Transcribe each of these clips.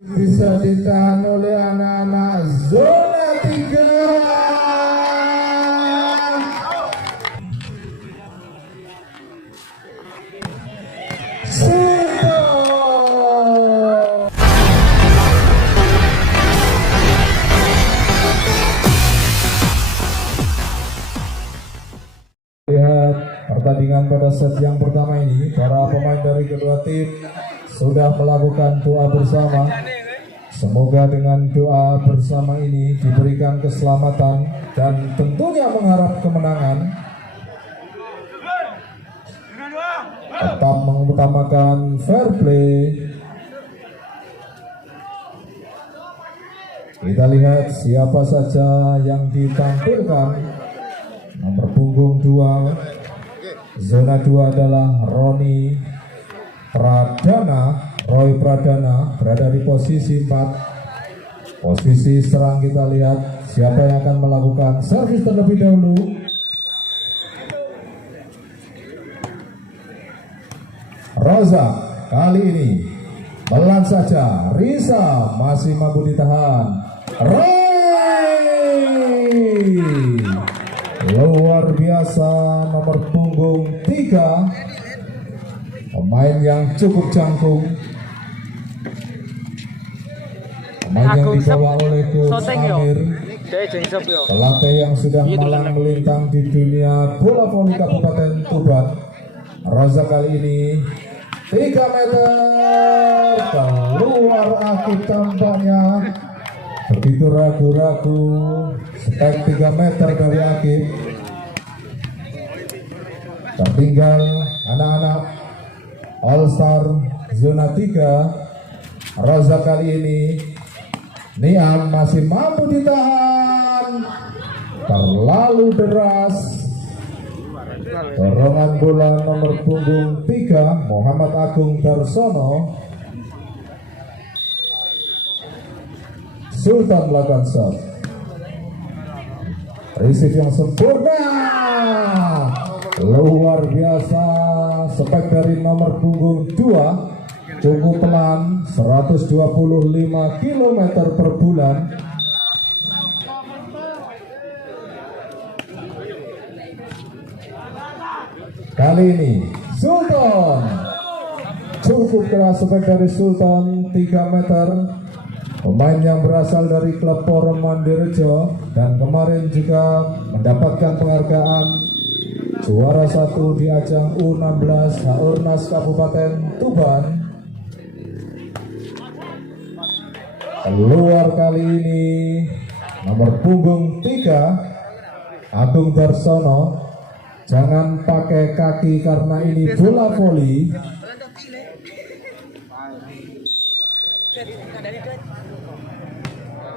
bisa ditahan oleh anak-anak zona 3. Lihat pertandingan pada set yang pertama ini, para pemain dari kedua tim sudah melakukan doa bersama. Semoga dengan doa bersama ini diberikan keselamatan dan tentunya mengharap kemenangan. Tetap mengutamakan fair play. Kita lihat siapa saja yang ditampilkan. Nomor punggung 2 zona 2 adalah Roy Pradana berada di posisi 4. Posisi serang kita lihat siapa yang akan melakukan servis terlebih dahulu. Roza kali ini pelan saja, Risa masih mampu ditahan. Luar biasa, nomor punggung 3, pemain yang cukup jangkung, pemain yang dibawa oleh Coach Amir, pelatih yang sudah malang melintang di dunia bola voli Kabupaten Tuban. Roza kali ini 3 meter keluar akib tampaknya. Begitu ragu-ragu, step 3 meter dari akib. Tertinggal anak-anak All Star zona 3. Roza kali ini Niam masih mampu ditahan. Terlalu deras. Dorongan bola nomor punggung 3 Muhammad Agung Darsono. Sultan melakukan serve. Receive yang sempurna. Luar biasa. Spek dari nomor punggung 2. Cukup pelan. 125 km per bulan. Kali ini Sultan. Cukup keras spek dari Sultan 3 meter. Pemain yang berasal dari klub Porom Mandirejo dan kemarin juga mendapatkan penghargaan juara 1 di ajang U16 Haornas Kabupaten Tuban. Keluar kali ini nomor punggung 3 Agung Darsono. Jangan pakai kaki karena ini bola voli.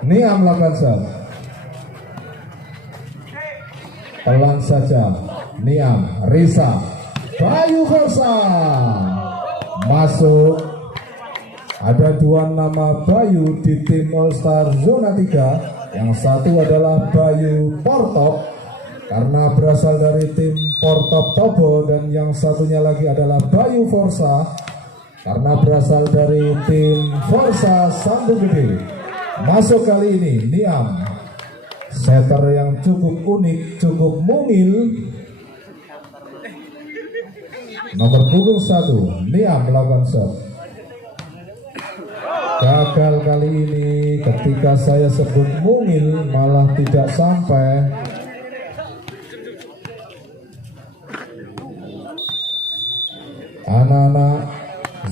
Niam melakukan serve. Pelan saja. Niam, Risa, Bayu Versa masuk. Ada 2 nama Bayu di tim All Star zona 3. Yang satu adalah Bayu Portop karena berasal dari tim Portop Tobo, dan yang satunya lagi adalah Bayu Forsa karena berasal dari tim Forsa Sambung Gede. Masuk kali ini Niam, setter yang cukup unik, cukup mungil. Nomor punggung 1 Niam melakukan serve. Gagal kali ini, ketika saya sebut mungil malah tidak sampai. Anak-anak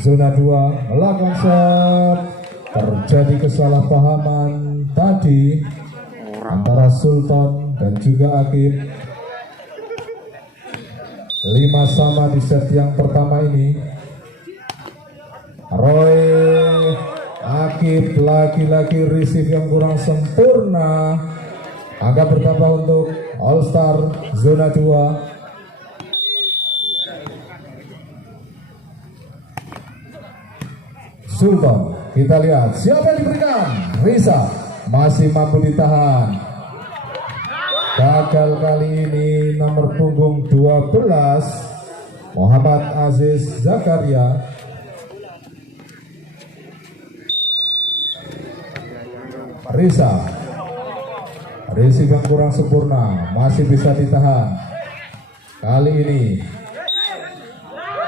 zona 2 melakukan serve. Terjadi kesalahpahaman tadi antara Sultan dan juga Akib. 5 sama di set yang pertama ini. Roy Akib lagi-lagi receive yang kurang sempurna. Angka bertambah untuk All Star zona 2. Sultan, kita lihat siapa yang diberikan. Risa masih mampu ditahan. Gagal kali ini nomor punggung 12 Muhammad Aziz Zakaria. Risa. Receive yang kurang sempurna, masih bisa ditahan. Kali ini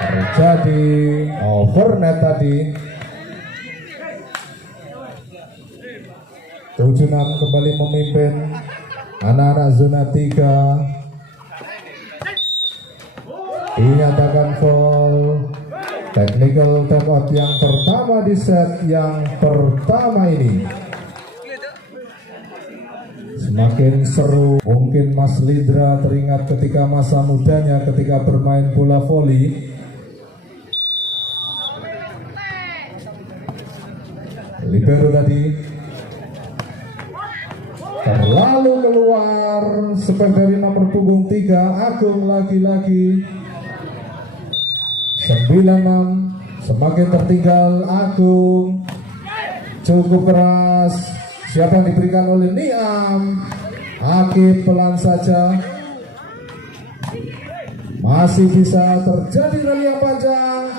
terjadi overnet tadi. 76 kembali memimpin anak-anak zona 3. Dinyatakan foul. Technical timeout yang pertama di set yang pertama ini. Semakin seru. Mungkin Mas Lidra teringat ketika masa mudanya ketika bermain bola voli. Libero tadi terlalu keluar. Spek dari nomor punggung 3 Agung lagi-lagi. 96 semakin tertinggal Agung. Cukup keras. Siapa yang diberikan oleh Niam? Akib pelan saja. Masih bisa terjadi rally yang panjang.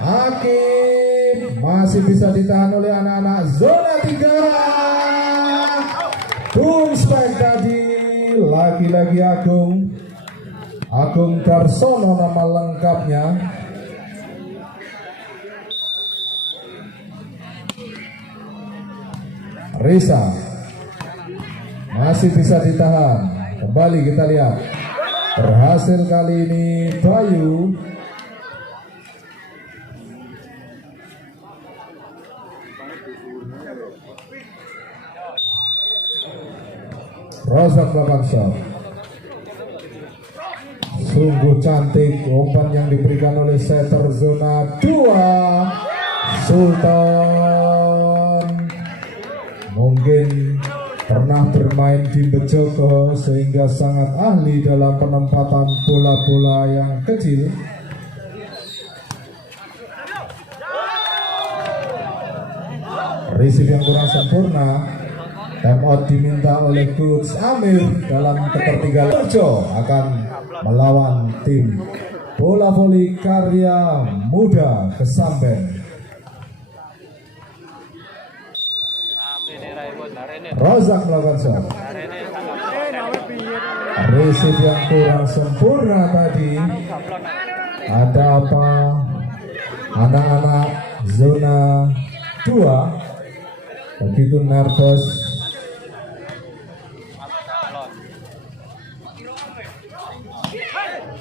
Akib masih bisa ditahan oleh anak-anak zona 3. Boom spike tadi. Lagi-lagi Agung. Agung Darsono nama lengkapnya. Risa masih bisa ditahan. Kembali kita lihat. Berhasil kali ini Bayu. Rozak belakang shot. Sungguh cantik umpan yang diberikan oleh setter zona 2 Sultan. Mungkin pernah bermain di Bejogo sehingga sangat ahli dalam penempatan bola-bola yang kecil. Receive yang kurang sempurna. Timeout diminta oleh Coach Amir dalam ketertinggalan. Terjo akan melawan tim bola voli Karya Muda Kesamben. Rozak melakukan shot. Receive yang kurang sempurna tadi. Ada apa? Anak-anak zona 2 begitu nervous.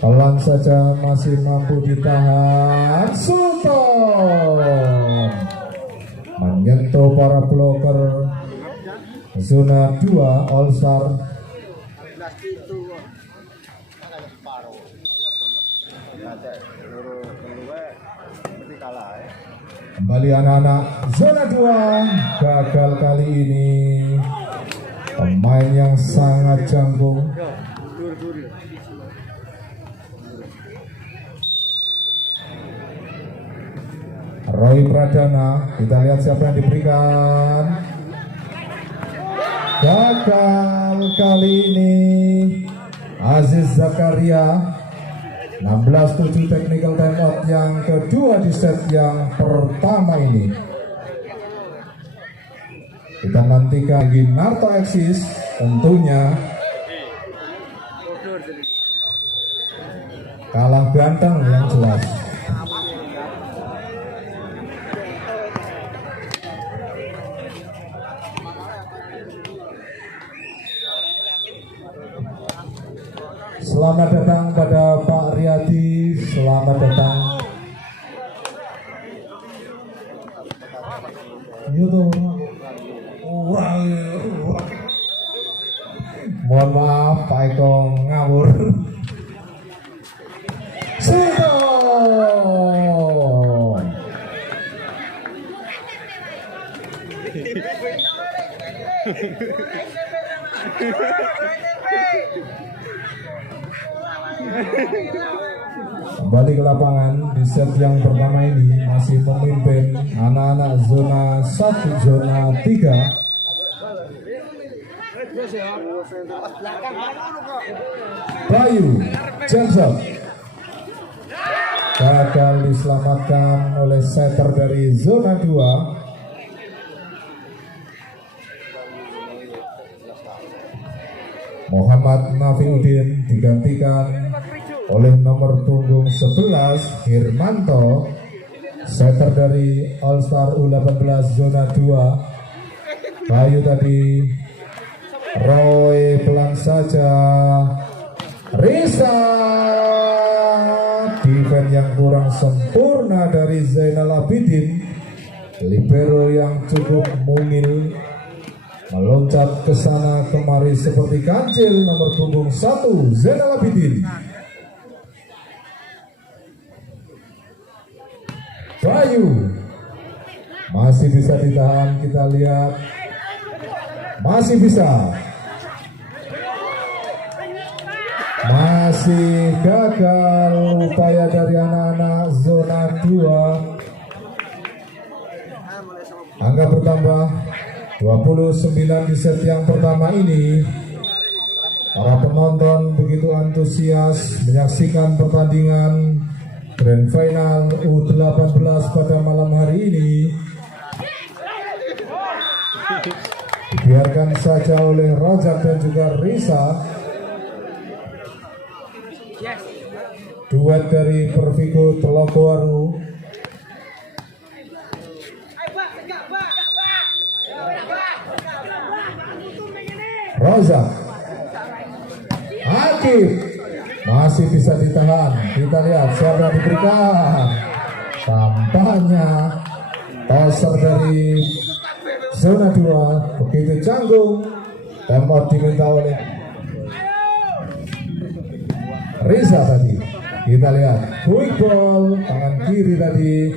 Pelan saja masih mampu ditahan. Sultan menyentuh para bloker zona 2 All Star. Kembali anak-anak zona 2. Gagal kali ini. Pemain yang sangat jangkung. Roy Pradana, kita lihat siapa yang diberikan. Gagal kali ini Aziz Zakaria. 16-7 technical timeout yang kedua di set yang pertama ini. Kita nantikan lagi Narto Exis tentunya. Kalah ganteng yang jelas. Selamat datang pada Pak Riyadi, selamat datang. Mohon maaf Pak Eko ngawur. Kembali ke lapangan di set yang pertama ini masih memimpin anak-anak zona 1 zona 3. Bayu Jackson gagal diselamatkan oleh setter dari zona 2. Muhammad Nafiuddin digantikan oleh nomor punggung 11 Hirmanto, setter dari All Star U18 zona 2. Bayu tadi, Roy pelan saja, Risa, defense yang kurang sempurna dari Zainal Abidin, libero yang cukup mungil, meloncat ke sana kemari seperti kancil nomor punggung 1 Zainal Abidin. Bayu masih bisa ditahan, kita lihat masih bisa, masih gagal upaya dari anak-anak zona 2. Angka bertambah 29 di set yang pertama ini. Para penonton begitu antusias menyaksikan pertandingan Grand Final U18 pada malam hari ini. Dibiarkan saja oleh Rojak dan juga Risa. Duet dari Pervigo Telogowaru. Rozak, Akif masih bisa ditahan. Kita lihat siapa diberikan. Tampaknya toser dari zona 2 begitu canggung. Temot diminta oleh Riza tadi. Kita lihat quick ball tangan kiri tadi.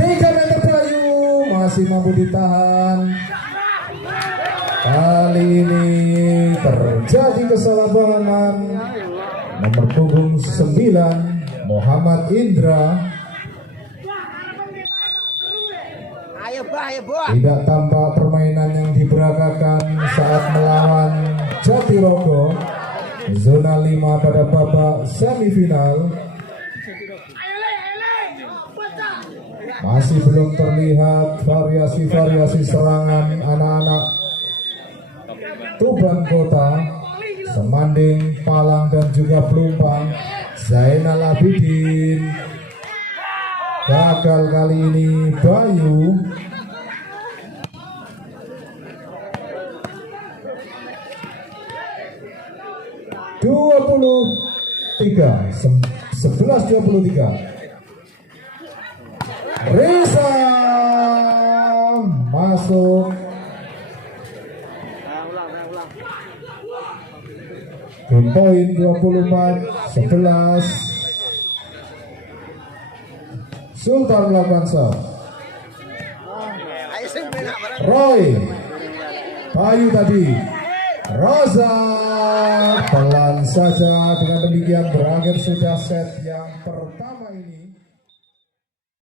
3 meter Bayu masih mampu ditahan. Kali ini terjadi kesalahpahaman. Nomor punggung 9 Muhammad Indra tidak tampak permainan yang diberagakan saat melawan Jatirogo zona 5 pada babak semifinal. Masih belum terlihat variasi-variasi serangan anak-anak Tuban Kota, Semanding, Palang dan juga Pelumpang. Zainal Abidin gagal kali ini. Bayu sebelas 23. Risa masuk. Game point 24-11. Sultan melakukan serve. Roy, Bayu tadi, Roza pelan saja. Dengan demikian berakhir sudah set yang pertama ini.